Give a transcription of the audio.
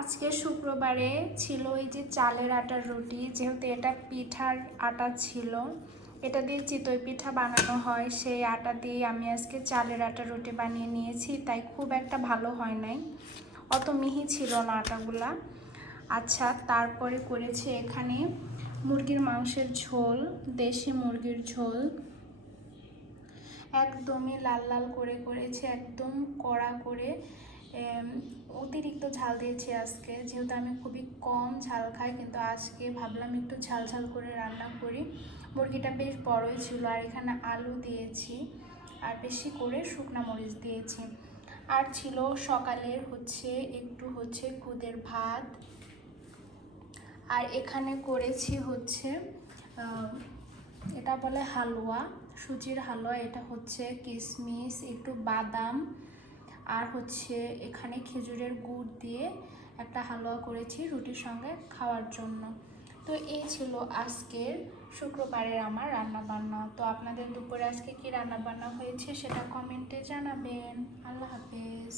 আজকে শুক্রবারে ছিল এই যে চালের আটার রুটি, যেহেতু এটা পিঠার আটা ছিল, এটা দিয়ে চিতই পিঠা বানানো হয়, সেই আটা দিয়ে আমি আজকে চালের আটার রুটি বানিয়ে নিয়েছি। তাই খুব একটা ভালো হয় নাই, অত মিহি ছিল না আটাগুলা। আচ্ছা, তারপরে করেছি এখানে মুরগির মাংসের ঝোল, দেশি মুরগির ঝোল, একদমই লাল লাল করে করেছি, একদম কড়া করে। অতিরিক্ত ঝাল দিয়েছি আজকে, যেহেতু আমি খুবই কম ঝাল খাই, কিন্তু আজকে ভাবলাম একটু ঝাল ঝাল করে রান্না করি। মুরগিটা বেশ বড়ই ছিল, আর এখানে আলু দিয়েছি, আর বেশি করে শুকনা মরিচ দিয়েছি। আর ছিল সকালের একটু খুদের ভাত। আর এখানে করেছি এটা বলে হালুয়া, সুজির হালুয়া। এটা কিশমিশ, একটু বাদাম, আর এখানে খেজুরের গুড় দিয়ে একটা হালুয়া করেছি রুটির সঙ্গে খাওয়ার জন্য। তো এই ছিল আজকের শুক্রবারের আমার রান্নাবান্না। তো আপনাদের দুপুরে আজকে কি রান্নাবান্না হয়েছে সেটা কমেন্টে জানাবেন। আল্লাহ হাফেজ।